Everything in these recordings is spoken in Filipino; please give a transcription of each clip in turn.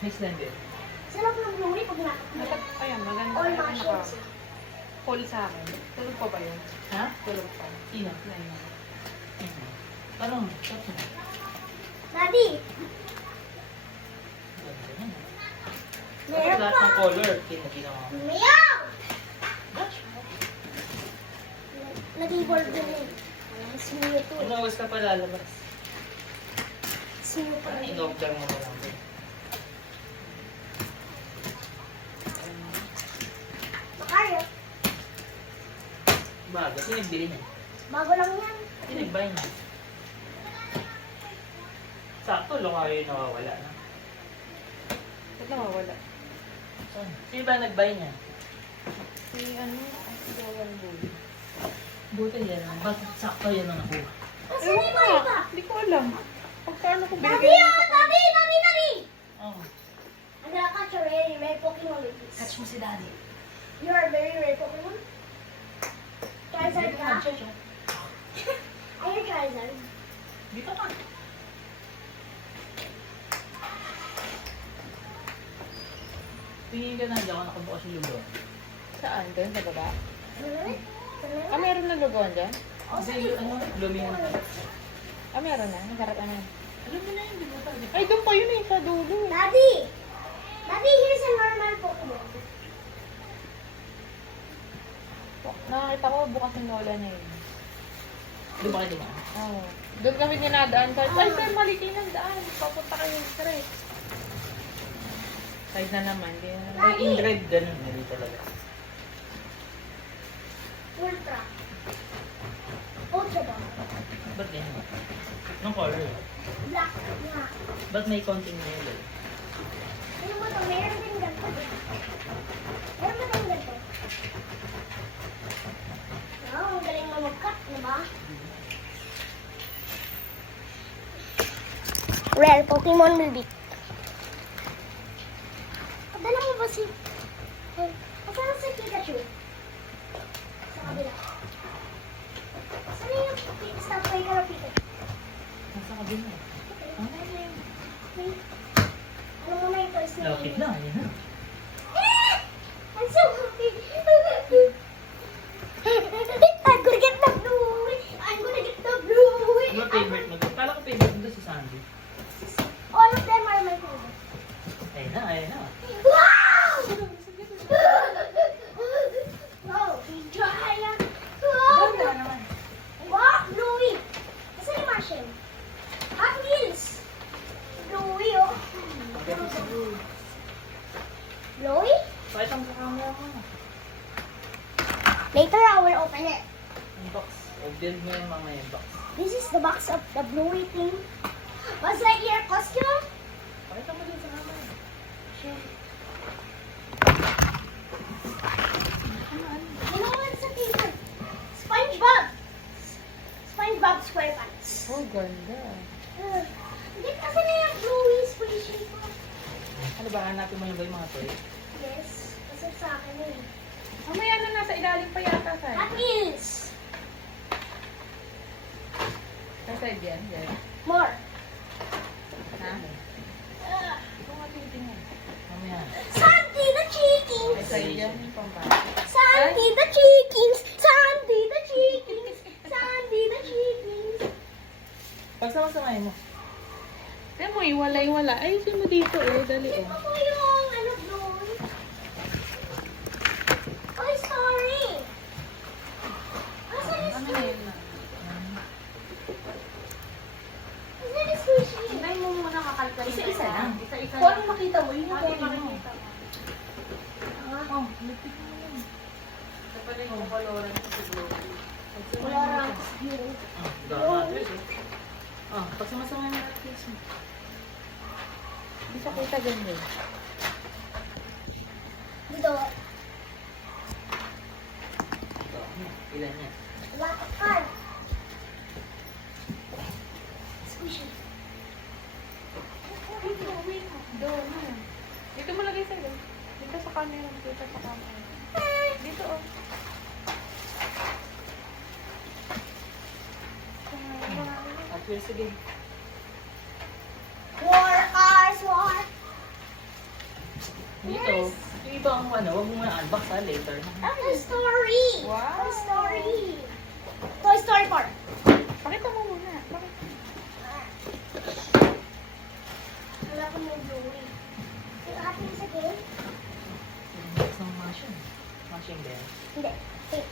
May slender. Sarap ng Blu-ray pag nakakita. Ayan, maganda. All Ayan, matches. Call sa akin. Tulog pa ba yun? Ha? Tulog pa. Sino? Parang, tapos na. Daddy, Ganda yan. Tapos meron lahat pa. ng color, ginawa. Meow! Nag-evolve din eh. Sino to? Ano oras ka pa lalabas? Sino pa? Parang in-order mo na lang. Makario. Bago, sino nagbili niya? Bago lang yan. Sino nag-buy niya? Sakto, lokayo yung nawawala na. Ba't nawawala? Sino ba nag-buy niya? Si ano? Si Jowan Bull. Buti yan. Bakit sakto yan ang nakuha? Sino yung Marika? Hindi ko alam. Pagkano ko Daddy, binigyan? oh! Daddy! Daddy! Daddy! Oh. I'm gonna catch a very rare Pokemon with this. Catch mo si daddy. You are a very rare Pokemon? Charizard ka? Are you Charizard? Dito ka. Tingin ka na, hindi ako nakabukas yung lugo. Saan? Doon sa baba? Ano? Meron na lugawan dyan? Kasi yung ano, blooming na. Meron na. Nakarap na. Alam mo na yun, di ba tayo? Ay, doon pa yun eh, sa dulo. Daddy! Daddy, here's a normal Pokemon. Nakakita ko, bukas yung lola niya yun. Doon ba kayo dumaan? Oo. Doon kami dinadaan. Ay, sir, mali kayo ng daan. Papunta kayo straight. Side na naman. Di na naman. May in-drive ganun, hindi talaga. Ultra. Ultra Ball. Ba't ganyan? Anong color? Black. Nga. Ba't may konting yellow? Ano mo to? Meron din ganito. Meron mo din ganito. Wow, ang galing mo mag-cut, diba? Rare Pokemon will be. Padala mo ba si... Ay, padala si Pikachu. Sa kabila. Saan yung stopway ka na Pikachu? Nasa kabila. Ano na yun? Wait. Ano mo na yung toys na Lapit na, yan na. Eh! I'm so happy. I'm gonna get the blue. I'm gonna get the blue. Ano favorite mo? Kala ko favorite mo si Sandy. All of them are my favorite. Ayun na, ayun na. Wow! Wow, giant. Wow! Ganda naman. Wow, Bluey. Kasi ni Marshall. Hot Wheels. Bluey, oh. Maganda si Blue. Bluey? Pakita mo sa camera mo. Later, I will open it. Yung box. I-build mo yung mamaya yung box. This is the box of the Bluey thing. Was that your costume? Pakita mo din sa camera. You know what's the favorite? SpongeBob. SpongeBob SquarePants. Oh, ganda. Hindi kasi na yung Bluey squishy ko. Ano ba, hanapin mo na ba yung mga toy? Yes. Kasi sa akin eh. Mamaya na nasa ilalim pa yata, sir. Hot Wheels. Sa side yan, yan. More. Ha? Uh, Ito nga titingnan. Mamaya. Sandy the Sa Chickens. side yan, yung pambata. Sandy the Chickens. Sandy the Chickens. Sandy the Chickens. Pagsama-samahin mo. Kaya mo, iwala-iwala. Ayusin mo dito, eh. Dali, Ito oh. po yung ano doon. Toy Story. Asan yung Ano na Story? yun na? Asan yung squishy? Hinay mo muna kakalkalin. Isa-isa lang. Isa-isa Kung anong makita mo, yun yung Ano kunin mo. makikita mo? Oh, lipit mo yun. Ito pala yung koloran sa Bluey. Wala lang. Yun. Ah, gama. Ah, pagsama-samahin mo natin kids mo. Hindi siya kita ganda. Dito. Ilan yan? Lot of fun. Squishy. Dito, wait. Doon, ha. Dito mo lagay sa'yo. Dito sa camera. Dito sa camera. Dito, oh. At will sige. War, cars, war. Dito, yung iba ang ano, wag mo muna unbox ha, later. Toy Story! Wow. Toy Story! Toy Story 4. Pakita mo muna. Pakita. Wala ko yung Bluey. Yung ating sa game? Unbox ng machine. Machine din. Hindi. Wait.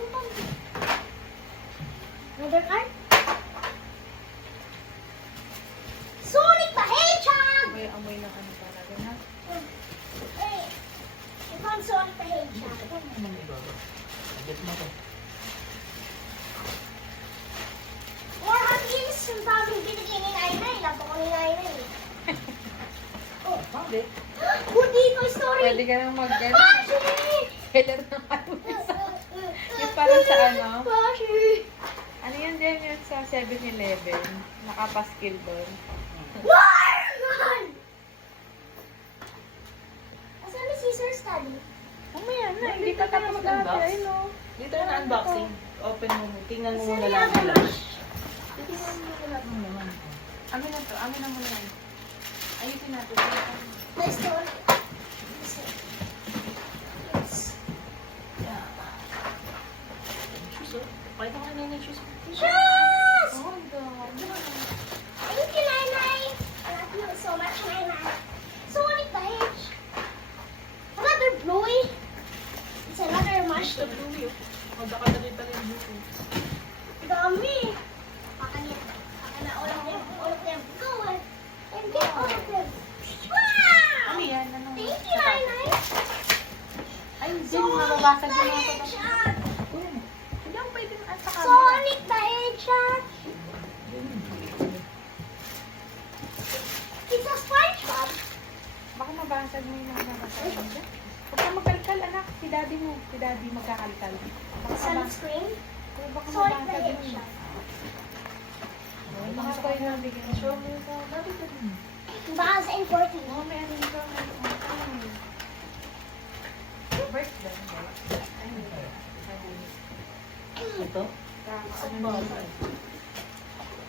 Yung pang... Another card? Sonic the Hedgehog! May amoy ng ano talaga na. Hey, you found Sonic the Hedgehog. Ano naman ibaba? Agad mo to. More Huggies yung tawag binigay ni Nainay. Labo ko ni Nainay. Oh, Found it. Woody Toy Story! Pwede ka nang mag-gano. Bashi! Kailan ng ano. Yung parang sa ano? Bashi! Ano yun din yun sa 7-Eleven? Nakapaskil doon. Warman! Asan ni Caesar Study? Mamaya na, hindi pa tapos Unbox. dati. Ay, no. Dito na unboxing. Open mo. Tingnan mo muna Saan lang yung nila. brush? Tingnan mo muna lang naman. Amin na to. Amin na muna yan. Ayusin natin. Toy Story. Yes. Yeah. Shoes oh. Pakita ko na yung shoes. Shoes! Oh, ang dami. Thank you, Nainay. I love you so much, Nainay. Sonic the Hedge. Another Bluey. It's another Basta mushroom. blue yun. Magkakadali pa rin blue. Dami. Pakanyan. Pakana all of them. Go and get all of them. Wow! Ano yan? Ano? Thank you, Nainay. Ay, hindi. Sonic Mababasag the yung mga kapatid. Hedgehog. Hindi ako pwede na sa camera. Sonic the Hedgehog. It's a SpongeBob. Baka mabasag mo yung mga nabasag mo dyan. Huwag kang magkalkal, anak. Si daddy mo. Si daddy magkakalkal. Baka mabasag. Sunscreen. Baka Sonic the mabasag mo. Hedgehog. Baka ko yung nabigyan. Show mo sa dati ka din. Baka sa important. Oo, may ano yung birthday. Ito? Ano nito?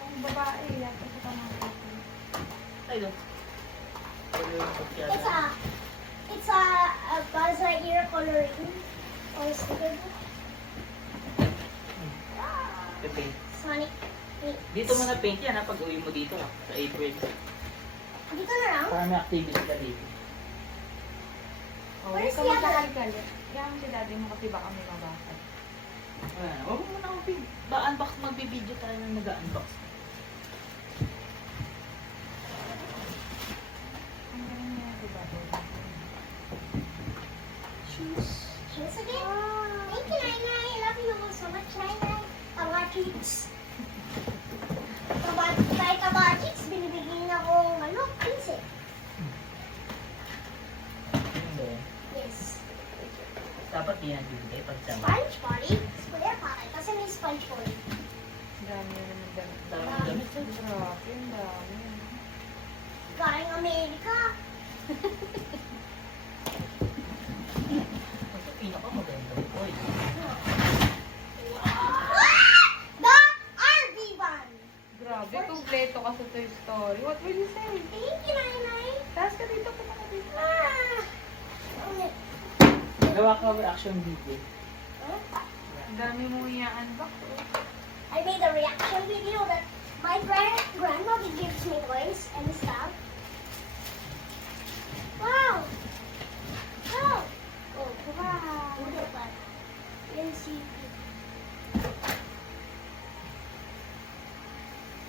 Ang babae, yata sa pamangkin. Ay, no. It's a Buzz Lightyear coloring. Or sticker book. Pepe. Sonic. Wait. Dito mo na paint yan ha, pag uwi mo dito ha, sa April. Dito na lang. Para may activity ka dito. Oh, Where's ikaw the other? magkakalkal. Kaya mo si daddy mo kasi baka may mabasag. Huwag mo muna open. Ba-unbox, magbibideo tayo ng nag-unbox. Ang galing niya si daddy. Shoes. Shoes again. Thank you, Nainay. I love you so much, Nainay. Kabachits. Kahit kabachits, binibigyan ako ano, pinse. Hindi. Yes. Dapat di yan bibigay pag sama. Sponge body. Square pie. Kasi may sponge body. Ang dami na naman damit. Dami damit sa Grabe, ang dami. Galing Amerika. Ito pinakamaganda. Oy. The RV1. Grabe, kompleto ka sa Toy Story. What will you say? Thank you, Nainay. Taas ka dito, punta ka dito. Okay. Gawa ka reaction video. Ang dami mo i-unbox. I made a reaction video that my grandmother gives me toys and stuff. Wow! Wow! Oh, wow! Look at that. Let's see.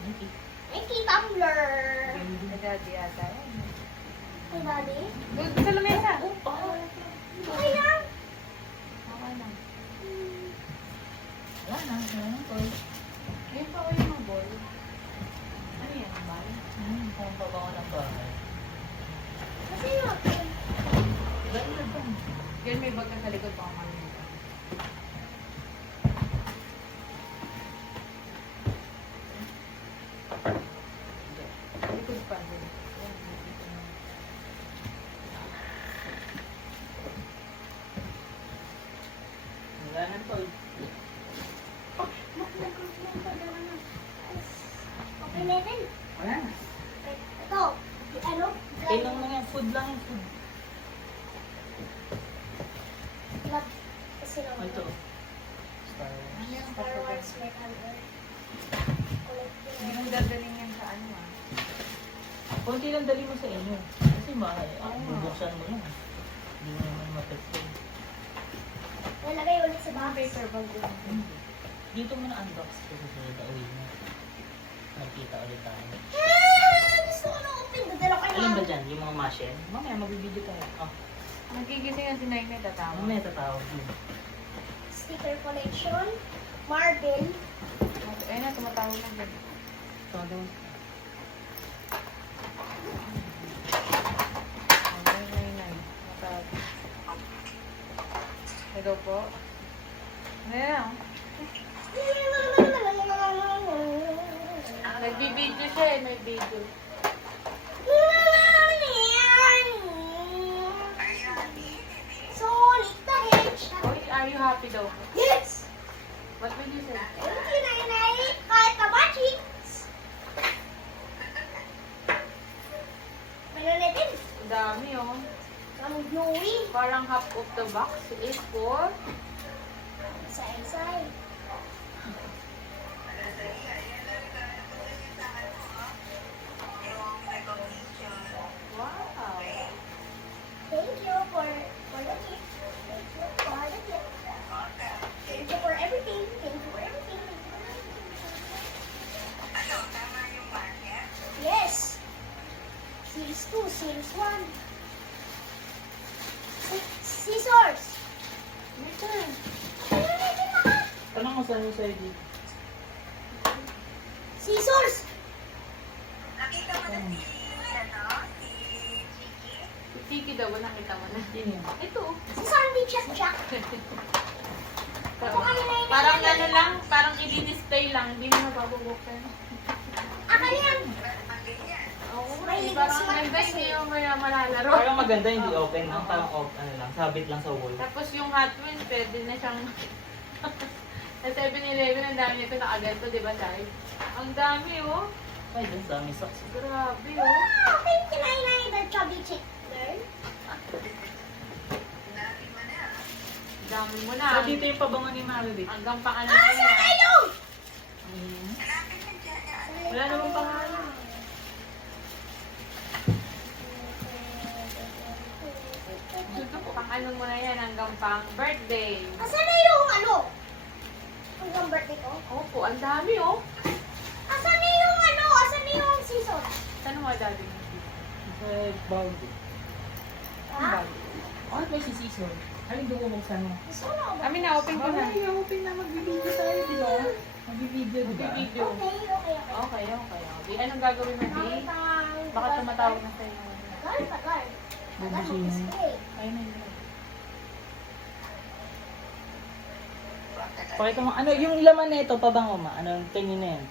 Hindi. Mickey Tumbler! Sa daddy yata. Hey, Daddy? Doon sa lamesa. Okay lang. Okay lang. Wala na. Wala na to. Ngayon pa ko yung ball. Ano yan, ball? Kung pabango ng bahay. Kasi yun. Ganda ba? Yan, may bag ka sa likod pa ako kanina. Likod pa din. Yan, dito na. Wala na to. Okay na din. Wala na. Ito. Ano? Kailang lang yan. Food lang yung food. Mat, kasi Oh, naman. ito. Star Wars. Ano yung Star photo? Wars Metal. Hindi mo dadaling yan sa ano ah. Konti lang dali mo sa inyo. Kasi Oo. bubuksan mo lang. Hindi mo naman matestin. Nalagay ulit sa Mga box. paper bag yun. Dito mo na unbox kasi sa uwi mo. Nagkita ulit tayo. Gusto ko na open. Dadala ko Alin ba dyan? Yung mga machine? Mamaya magbibideo tayo. Oh, Nagigising yan si Nainay tatawa. mamaya tatawag yun. Sticker collection. Marble. Ayun na, tumatawag na dyan. Tawag. Ayun, Nainay. Tumatawag. Hello po. Ano yan? Nagbibideo siya eh, may video. Solid the hedge. Oh, are you happy daw? Yes! What will you say? Thank you, Nainay. Kahit na ba, chicks? Meron natin. Ang dami oh. Ang Bluey. Parang half of the box is for... Say. Wow. Thank you for the gift. Thank you for the gift. Thank you for everything. Thank you for everything. Yes. Series 2, Series 1. Scissors. Your turn. Ayun, ayun na. Tanong mo sa'yo sa'yo dito. Scissors. Si Chiki daw, nakita mo na. Yun yun. Ito oh. Si Sandwiches Jack. Parang ano lang, parang i-display lang, hindi mo mapapabuksan. Akin yan. Oo, May parang smart ganda, kasi. hindi mo malalaro. Parang maganda, hindi open lang. Parang off, ano lang, sabit lang sa wall. Tapos yung Hot Wheels, pwede na siyang... Sa 7-Eleven, ang dami nito nakaganto, di ba, Sai? Ang dami, oh. Ay, dun sa may socks. Grabe, oh. Wow, thank you, Nainay, the chubby chick girl. Dami mo na. Ah, dito yung pabango ni Maribit. Hanggang pa ano Ah, na saan yan. tayo? Wala namang pangalan. Pang ano mo na yan, hanggang pang birthday. Asan na yung ano? Hanggang birthday ko? Opo, ang dami, oh. Asan na yung ano? Asan na yung season? Saan mo daddy mo? Sa bag. Ha? Bakit may sisison? Alin doon mo buksan mo? Gusto ko na ako. Kami na, open ko na. Ay, open na. Magbibideo tayo, di ba? Magbibideo, di ba? Video. Okay. Okay. Di, anong gagawin mo, Di? Baka tumatawag na sa'yo. Tagal. Bubusinin. Ayun na yun. Pakita mo, ano, yung laman na ito, pabango ma. Ano, tingin na yan.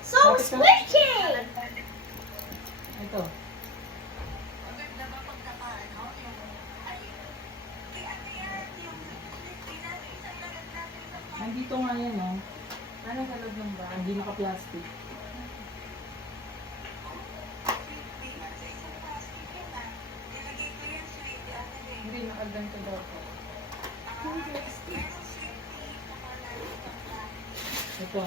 So Bakit ka- squishy! Ito. Nandito nga yan, no? Ano sa loob ng bag? Hindi naka-plastic. Hindi, nakaganto daw po. Ito.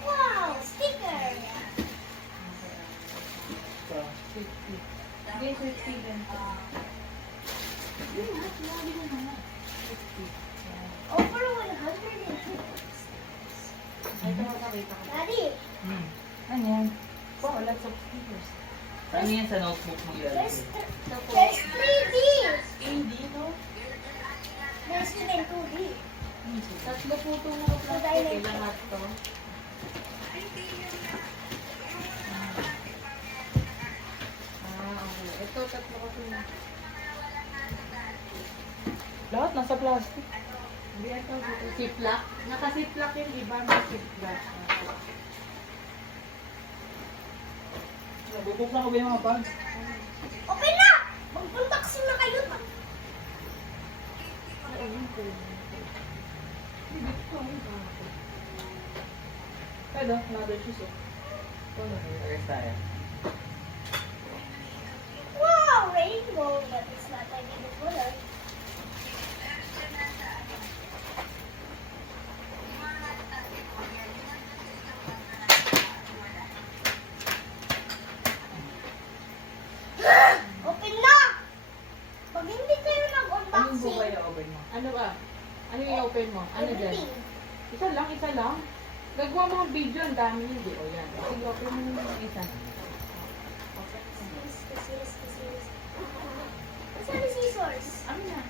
Wow, sticker! Ito. Hindi, 50 ganito. Over 150. Ito, makakita ko. Daddy, Ano yan? Oh, lots of stickers. Ano yan sa notebook mo there's, ilalagay? there's 3D. Hindi, no? There's even 2D. Tatlo po ito mga plastic. Ilang lahat to? Okay. Ito, tatlo ko ito. Lahat nasa plastic. Hindi, ito. Ziplock. Naka-ziplock yung iba. May ziplock. Nabubuk na ko ba yung mga bags? Open na! Mag-unboxing na kayo. Pwede, another shoes oh. Ito na, tayo. Ano yung open mo? Ano dyan? Everything. Isa lang, isa lang. Gagawa mo ang video, ang dami hindi. O yan. Sige, open mo naman yung isa. Scissors. Saan yung scissors? Ano na?